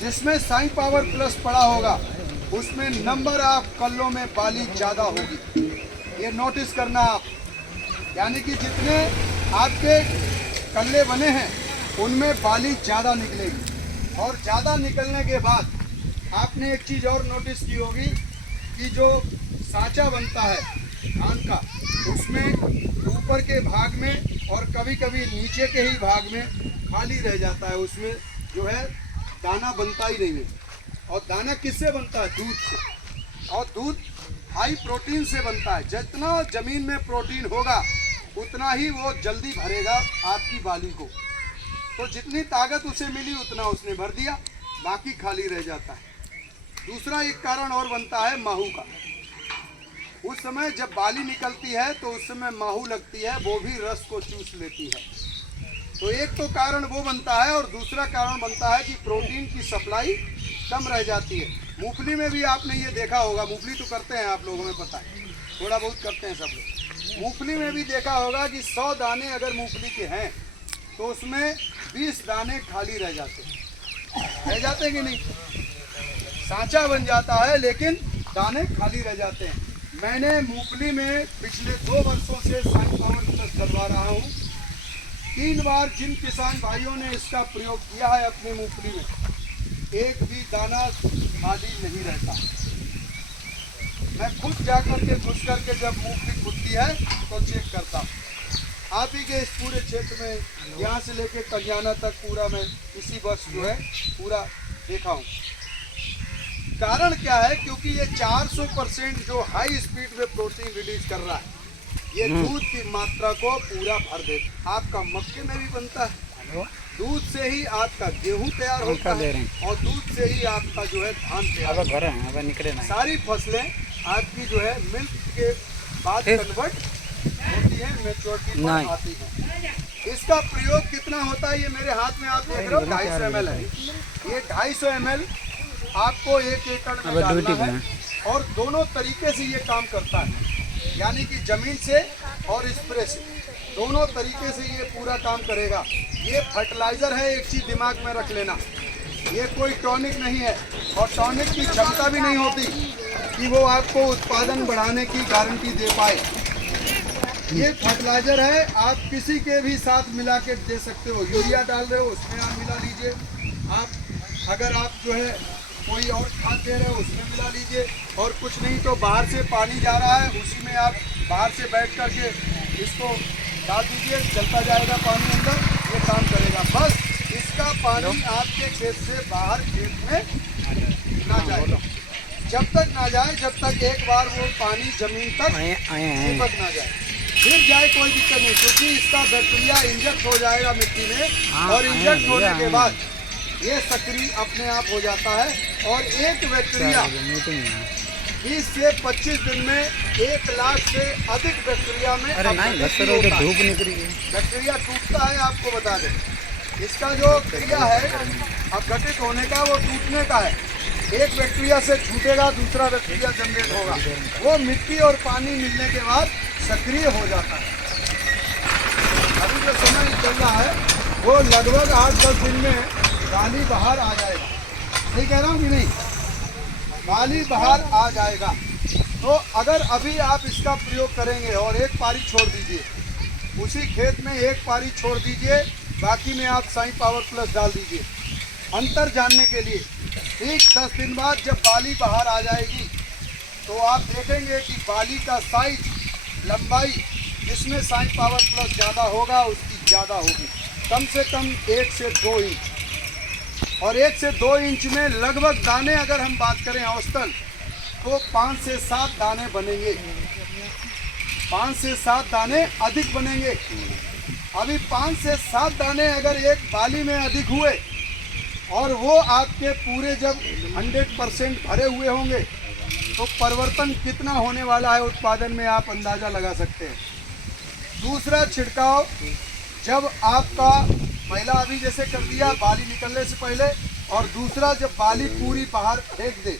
जिसमें Sai power plus पड़ा होगा उसमें नंबर ऑफ कल्लों में बाली ज़्यादा होगी। ये नोटिस करना आप, यानी कि जितने आपके कल्ले बने हैं उनमें बाली ज़्यादा निकलेगी। और ज़्यादा निकलने के बाद आपने एक चीज़ और नोटिस की होगी कि जो सांचा बनता है धान का, उसमें ऊपर के भाग में और कभी कभी नीचे के ही भाग में खाली रह जाता है, उसमें जो है दाना बनता ही नहीं है। और दाना किससे बनता है? दूध से। और दूध हाई प्रोटीन से बनता है। जितना ज़मीन में प्रोटीन होगा उतना ही वो जल्दी भरेगा आपकी बाली को। तो जितनी ताकत उसे मिली उतना उसने भर दिया, बाकी खाली रह जाता है। दूसरा एक कारण और बनता है माहू का। उस समय जब बाली निकलती है तो उस समय माहू लगती है, वो भी रस को चूस लेती है। तो एक तो कारण वो बनता है और दूसरा कारण बनता है कि प्रोटीन की सप्लाई कम रह जाती है। मूंगफली में भी आपने ये देखा होगा, मूंगफली तो करते हैं आप लोगों में पता है, थोड़ा बहुत करते हैं सब लोग। मूंगफली में भी देखा होगा कि 100 दाने अगर मूंगफली के हैं तो उसमें 20 दाने खाली रह जाते हैं कि नहीं? सांचा बन जाता है लेकिन दाने खाली रह जाते हैं। मैंने मूंगफली में पिछले 2 वर्षों से साई पावर प्लस करवा रहा हूँ। 3 बार जिन किसान भाइयों ने इसका प्रयोग किया है अपनी मूंगफली में, एक भी दाना खाली नहीं रहता। मैं खुद जाकर के घुस करके जब मूंगफली फूटती है तो चेक करता हूँ। आप ही के इस पूरे क्षेत्र में यहाँ से लेके कंजाना तक पूरा मैं इसी वर्ष जो है पूरा देखा हूँ। कारण क्या है? क्योंकि ये 400% जो हाई स्पीड में प्रोटीन रिलीज कर रहा है, ये दूध की मात्रा को पूरा भर देता। आपका मक्के में भी बनता है, दूध से ही आपका गेहूं तैयार होता है और दूध से ही आपका जो है धान तैयार होता है। सारी फसलें आपकी जो है मिल्क के बाद कन्वर्ट होती है, मैच्योरिटी पर आती है। इसका प्रयोग कितना होता है? ये मेरे हाथ में आप देख रहे हो 250 ml है। ये 250 ml आपको 1 एकड़ में डालना है और दोनों तरीके से ये काम करता है, यानी कि जमीन से और स्प्रे से, दोनों तरीके से ये पूरा काम करेगा। ये फर्टिलाइज़र है, एक चीज़ दिमाग में रख लेना, ये कोई टॉनिक नहीं है और टॉनिक की क्षमता भी नहीं होती कि वो आपको उत्पादन बढ़ाने की गारंटी दे पाए। ये फर्टिलाइज़र है, आप किसी के भी साथ मिला के दे सकते हो। यूरिया डाल रहे हो उसमें आप मिला लीजिए, आप अगर आप जो है कोई और खाद दे रहे हो उसमें मिला लीजिए, और कुछ नहीं तो बाहर से पानी जा रहा है उसी में आप बाहर से बैठ करके इसको डाल दीजिए, चलता जाएगा पानी अंदर, ये काम करेगा। बस इसका पानी आपके खेत से बाहर खेत में ना जाए, जब तक ना जाए, जब तक एक बार वो पानी जमीन तक चिपक ना जाए। फिर जाए कोई दिक्कत नहीं, क्योंकि इसका बैक्टीरिया इंजेक्ट हो जाएगा मिट्टी में और इंजेक्ट होने के बाद ये सक्रिय अपने आप हो जाता है। और एक बैक्टीरिया 20 से 25 दिन में 1 लाख से अधिक बैक्टीरिया में बैक्टीरिया टूटता है। आपको बता दें इसका जो क्रिया है अपघटित होने का, वो टूटने का है। एक बैक्टीरिया से छूटेगा, दूसरा बैक्टीरिया जनरेट होगा, वो मिट्टी और पानी मिलने के बाद सक्रिय हो जाता है। अभी जो समय चल रहा है वो लगभग 8-10 दिन में बाली बाहर आ जाएगा। सही कह रहा हूँ कि नहीं? बाली बाहर आ जाएगा। तो अगर अभी आप इसका प्रयोग करेंगे और एक पारी छोड़ दीजिए, उसी खेत में एक पारी छोड़ दीजिए, बाकी में आप साई पावर प्लस डाल दीजिए अंतर जानने के लिए। ठीक 10 दिन बाद जब बाली बाहर आ जाएगी तो आप देखेंगे कि बाली का साइज, लंबाई जिसमें साई पावर प्लस ज़्यादा होगा उसकी ज़्यादा होगी, कम से कम 1 से 2 इंच। और 1 से 2 इंच में लगभग दाने अगर हम बात करें औसतन तो 5 से 7 दाने बनेंगे, 5 से 7 दाने अधिक बनेंगे। अभी 5 से 7 दाने अगर एक बाली में अधिक हुए और वो आपके पूरे जब 100% भरे हुए होंगे तो परिवर्तन कितना होने वाला है उत्पादन में आप अंदाज़ा लगा सकते हैं। दूसरा छिड़काव, जब आपका पहला अभी जैसे कर दिया बाली निकलने से पहले, और दूसरा जब बाली पूरी बाहर फेंक दे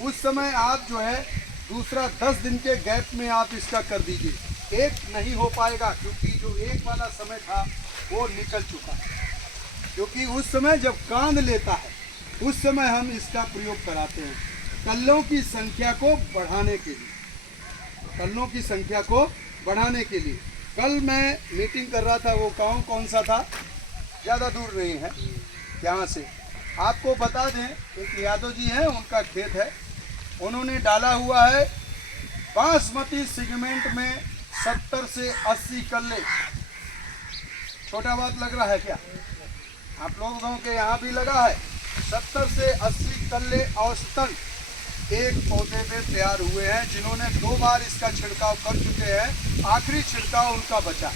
उस समय आप जो है दूसरा 10 दिन के गैप में आप इसका कर दीजिए। एक नहीं हो पाएगा क्योंकि जो एक वाला समय था वो निकल चुका है, क्योंकि उस समय जब कांद लेता है उस समय हम इसका प्रयोग कराते हैं कल्लों की संख्या को बढ़ाने के लिए। कल्लों की संख्या को बढ़ाने के लिए कल मैं मीटिंग कर रहा था, वो गाँव कौन सा था, ज़्यादा दूर नहीं है यहाँ से। आपको बता दें, एक यादव जी हैं, उनका खेत है, उन्होंने डाला हुआ है बासमती सेगमेंट में 70 से 80 कल्ले। छोटा बात लग रहा है क्या? आप लोगों के यहाँ भी लगा है। 70 से 80 कल्ले औसतन एक पौधे में तैयार हुए हैं, जिन्होंने 2 बार इसका छिड़काव कर चुके हैं। आखिरी छिड़काव उनका बचा,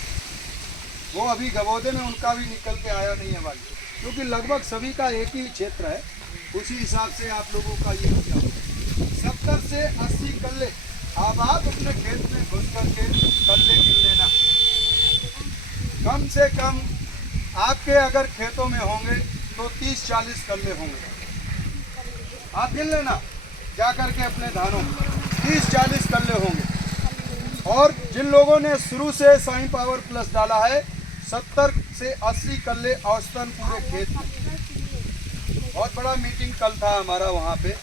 वो अभी गबोदे में उनका भी निकल के आया नहीं है वाली, क्योंकि लगभग सभी का एक ही क्षेत्र है। उसी हिसाब से आप लोगों का ये क्या होगा 70 से 80 कल्ले। अब आप अपने खेत में घुस करके कल्ले गिन लेना। कम से कम आपके अगर खेतों में होंगे तो 30-40 कल्ले होंगे। आप गिन लेना जा करके अपने धानों में 30-40 कल्ले होंगे। और जिन लोगों ने शुरू से साई पावर प्लस डाला है 70 से 80 कल्ले औसतन पूरे खेत में। बहुत बड़ा मीटिंग कल था हमारा वहाँ पे।